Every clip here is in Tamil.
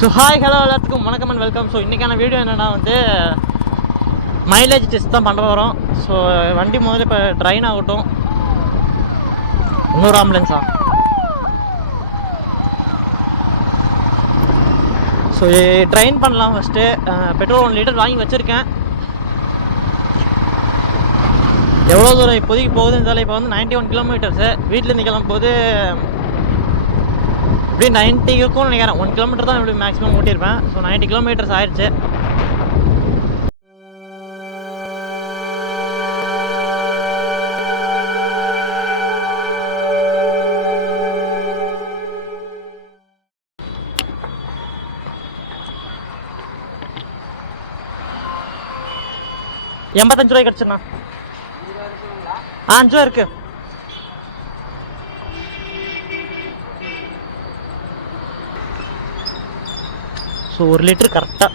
ஸோ ஹாய் ஹலோ எல்லாத்துக்கும் வணக்கம் அண்ட் வெல்கம். ஸோ இன்றைக்கான வீடியோ என்னென்னா மைலேஜ் டெஸ்ட் தான் பண்ண வரோம். ஸோ வண்டி முதல்ல இப்போ ட்ரைன் ஆகட்டும். இன்னொரு ஆம்புலன்ஸா? ஸோ ட்ரைன் பண்ணலாம். ஃபஸ்ட்டு பெட்ரோல் 1 லிட்டர் வாங்கி வச்சுருக்கேன். எவ்வளோ தூரம் இப்போதைக்கு போகுதுன்னு தெரியல. இப்போ 91 கிலோமீட்டர்ஸு வீட்டிலேருந்து கிளம்பும்போது இப்படி 90 இருக்கும்னு நினைக்கிறேன். 1 கிலோமீட்டர் தான் இப்படி மேக்ஸிமம் ஓட்டியிருப்பேன். ஸோ 90 கிலோமீட்டர்ஸ் ஆயிடுச்சு. $85 கிடச்சுண்ணா. 5 ரூபா இருக்கு. ஸோ 1 லிட்டர் கரெக்டாக.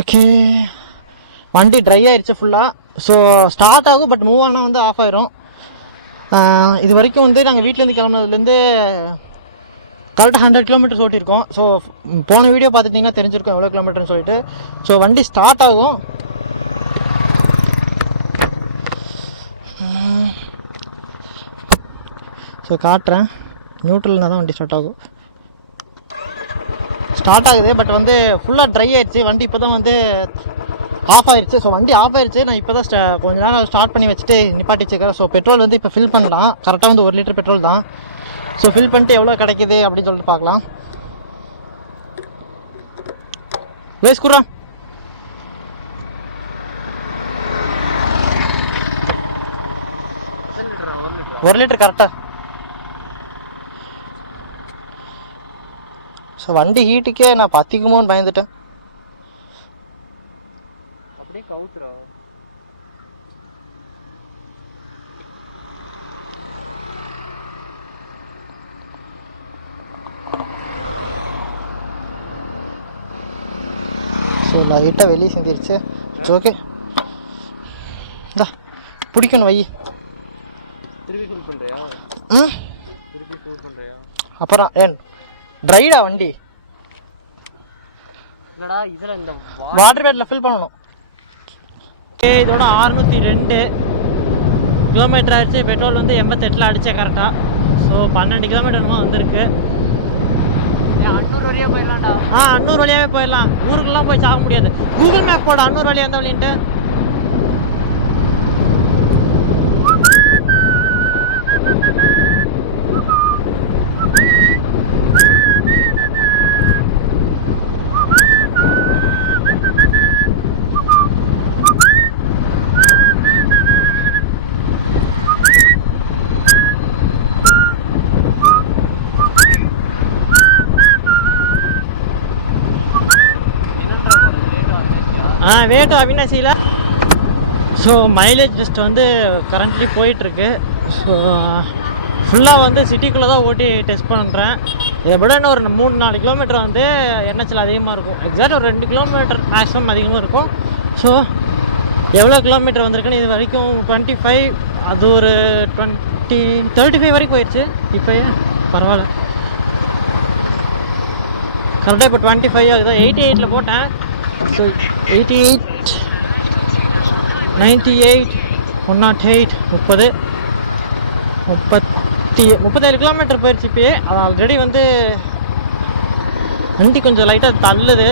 ஓகே, வண்டி ட்ரை ஆயிடுச்சு ஃபுல்லாக. ஸோ ஸ்டார்ட் ஆகும், பட் மூவ் ஆனால் ஆஃப் ஆயிரும். இது வரைக்கும் நாங்கள் வீட்டிலேருந்து கிளம்புனதுலேருந்து கரெக்டாக 100 கிலோமீட்டர்ஸ் ஓட்டியிருக்கோம். ஸோ போன வீடியோ பார்த்துட்டிங்கன்னா தெரிஞ்சிருக்கோம் எவ்வளோ கிலோமீட்டர்னு சொல்லிட்டு. ஸோ வண்டி ஸ்டார்ட் ஆகும். ஸோ காட்டுறேன். நியூட்ரல்னா தான் வண்டி ஸ்டார்ட் ஆகும். ஸ்டார்ட் ஆகுது, பட் ஃபுல்லாக ட்ரை ஆயிடுச்சு. வண்டி இப்போ தான் ஆஃப் ஆயிடுச்சு. ஸோ வண்டி ஆஃப் ஆயிடுச்சு. நான் இப்போ தான் கொஞ்ச நேரம் ஸ்டார்ட் பண்ணி வச்சுட்டு நிப்பாட்டி வச்சுக்கிறேன். ஸோ பெட்ரோல் இப்போ ஃபில் பண்ணலாம். கரெக்டாக 1 லிட்டர் பெட்ரோல் தான். ஸோ ஃபில் பண்ணிட்டு எவ்வளோ கிடைக்குது அப்படின்னு சொல்லிட்டு பார்க்கலாம். வேஸ் குறா 1 லிட்டர் கரெக்டாக. ஸோ வண்டி ஹீட்டுக்கே நான் பற்றிக்குமோன்னு பயந்துட்டேன். கவுத்துரா ஸோ லைட்டாக வெளியே செஞ்சிருச்சு. ஓகே, இந்தா பிடிக்கணும் வை. அப்புறம் ஏன் ட்ரைடா வண்டி? இதில் இந்த வாட்டர் பேட்டில் ஃபில் பண்ணணும். இதோட 602 கிலோமீட்டர் ஆயிடுச்சு. பெட்ரோல் 88 அடித்தேன் கரெக்டாக. ஸோ 12 கிலோமீட்டர் வந்திருக்கு. அன்னூர் வழியாக போயிடலாம்டா. அன்னூர் வழியாகவே போயிடலாம். ஊருக்குலாம் போய் சாக முடியாது. கூகுள் மேப் போட அன்னூர் வழியாக இருந்தா வழின்ட்டு. வேட்டும் அவினாசியில். ஸோ மைலேஜ் டெஸ்ட் கரண்ட்லி போயிட்டுருக்கு. ஸோ ஃபுல்லாக சிட்டிக்குள்ளே தான் ஓட்டி டெஸ்ட் பண்ணுறேன். இதை விட இன்னும் ஒரு 3-4 கிலோமீட்டர் என்ஹெச்சில் அதிகமாக இருக்கும். எக்ஸாக்ட் ஒரு 2 கிலோமீட்டர் மேக்ஸிமம் அதிகமாக இருக்கும். ஸோ எவ்வளோ கிலோமீட்டர் வந்திருக்குன்னு இது வரைக்கும் 25, அது ஒரு 35 வரைக்கும் போயிடுச்சு. இப்போ பரவாயில்ல, கரெக்டாக இப்போ 25 ஆகுது. 88 போட்டேன். ஸோ 88, 98, 108, 30, 37 கிலோமீட்டர் போயிடுச்சு. இப்போயே அது ஆல்ரெடி வண்டி கொஞ்சம் லைட்டாக தள்ளுது.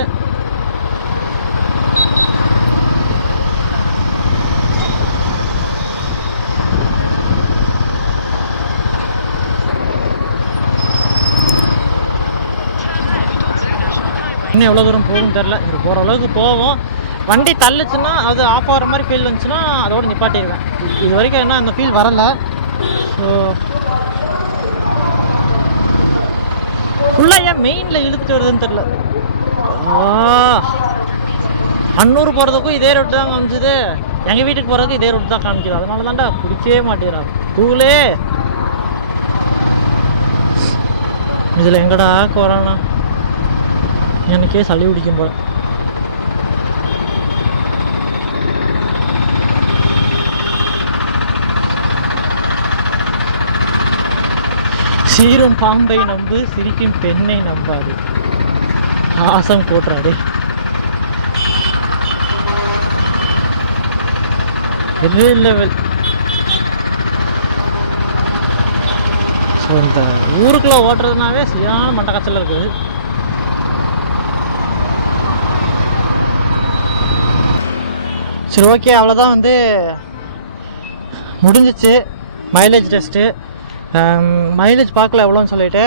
இன்னும் எவ்வளோ தூரம் போகும்னு தெரில. இது போகிற அளவுக்கு போவோம். வண்டி தள்ளுச்சுன்னா அது ஆஃப் ஆகிற மாதிரி ஃபீல் வந்துச்சுன்னா அதோடு நிப்பாட்டிடுவேன். இது வரைக்கும் என்ன அந்த ஃபீல் வரலை. ஸோ ஃபுல்லாக ஏன் மெயினில் இழுத்துட்டு வருதுன்னு தெரில. அன்னூர் போகிறதுக்கும் இதே ரோட்டு தான் காமிச்சுது. எங்கள் வீட்டுக்கு போகிறதுக்கு இதே ரூட் தான் காமிக்குது. அதனால தான்டா பிடிக்கவே மாட்டேங்கிறா தூளே. இதில் எங்கடா கொரோனா, எனக்கே சளி பிடிக்கும் போல. சீரும் பாம்பை நம்பு, சிரிக்கும் பெண்ணை நம்பாது. ஆசம் கூட்டுறாடே. லெவல். ஸோ இந்த ஊருக்குள்ளே ஓட்டுறதுனாவே சரியான மண்டை காய்ச்சல் இருக்குது. சரி ஓகே, அவ்வளோதான் வந்து முடிஞ்சிச்சு மைலேஜ் டெஸ்ட்டு. மைலேஜ் பார்க்கல எவ்வளோன்னு சொல்லிவிட்டு.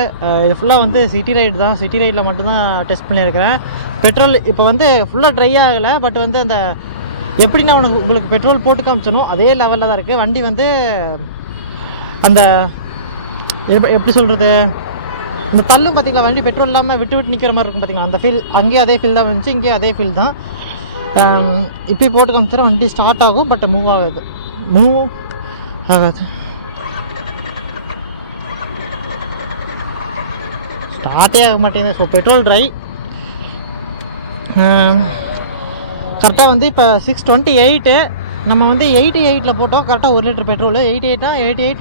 இது ஃபுல்லாக வந்து சிட்டி ரைடு தான். சிட்டி ரைடில் மட்டும்தான் டெஸ்ட் பண்ணியிருக்கிறேன். பெட்ரோல் இப்போ வந்து ஃபுல்லாக ட்ரை ஆகலை. பட் வந்து அந்த எப்படி நான் உங்களுக்கு பெட்ரோல் போட்டு காமிச்சனோ அதே லெவலில் தான் இருக்குது வண்டி. வந்து அந்த எப்படி சொல்கிறது, இந்த தள்ளும் பார்த்திங்களா, வண்டி பெட்ரோல் இல்லாமல் விட்டு விட்டு நிற்கிற மாதிரி இருக்கும் பார்த்திங்களா, அந்த ஃபீல் அங்கேயும் அதே ஃபீல் தான் வந்துச்சு, இங்கேயும் அதே ஃபீல் தான். இப்போ போட்டு காமிச்சிடும் வண்டி ஸ்டார்ட் ஆகும். பட் மூவ் ஆகாது. ஸ்டார்ட்டே ஆக மாட்டேங்குது. So petrol try. கரெக்டாக வந்து இப்போ 628. நம்ம வந்து 88 போட்டோம். கரெக்டாக 1 லிட்டர் பெட்ரோல். 88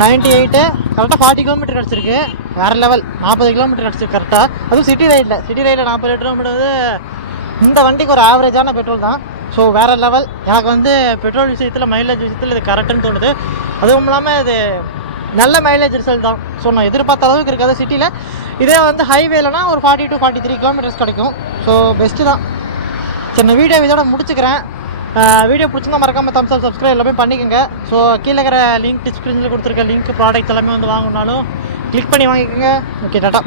98 கரெக்டாக 40 கிலோமீட்டர் கிடச்சிருக்கு. வேறு லெவல். 40 கிலோமீட்டர் கிடச்சிருக்கு கரெக்டாக. அதுவும் சிட்டி ரைடில் 40 லிட்டர் வந்து இந்த வண்டிக்கு ஒரு ஆவரேஜான பெட்ரோல் தான். ஸோ வேறு லெவல். எனக்கு வந்து பெட்ரோல் விஷயத்தில் மைலேஜ் விஷயத்தில் இது கரெக்டுன்னு தோணுது. அதுவும் இல்லாமல் இது நல்ல மைலேஜ் ரிசல்ட் தான். ஸோ நான் எதிர்பார்த்த அளவுக்கு இருக்காது சிட்டியில். இதே வந்து ஹைவேலனா ஒரு 40 to 43 கிலோமீட்டர்ஸ் கிடைக்கும். ஸோ பெஸ்ட்டு தான். சரி, நான் வீடியோ இதோட முடிச்சுக்கிறேன். வீடியோ பிடிச்சிருந்தா மறக்காமல் தம்ஸ் அப், சப்ஸ்கிரைப் எல்லாமே பண்ணிக்கோங்க. ஸோ கீழே இருக்கிற லிங்க், டிஸ்கிரிப்ஷனில் கொடுத்துருக்க லிங்க், ப்ராடக்ட்ஸ் எல்லாமே வந்து வாங்கினாலும் கிளிக் பண்ணி வாங்கிக்கோங்க. Okay, tata.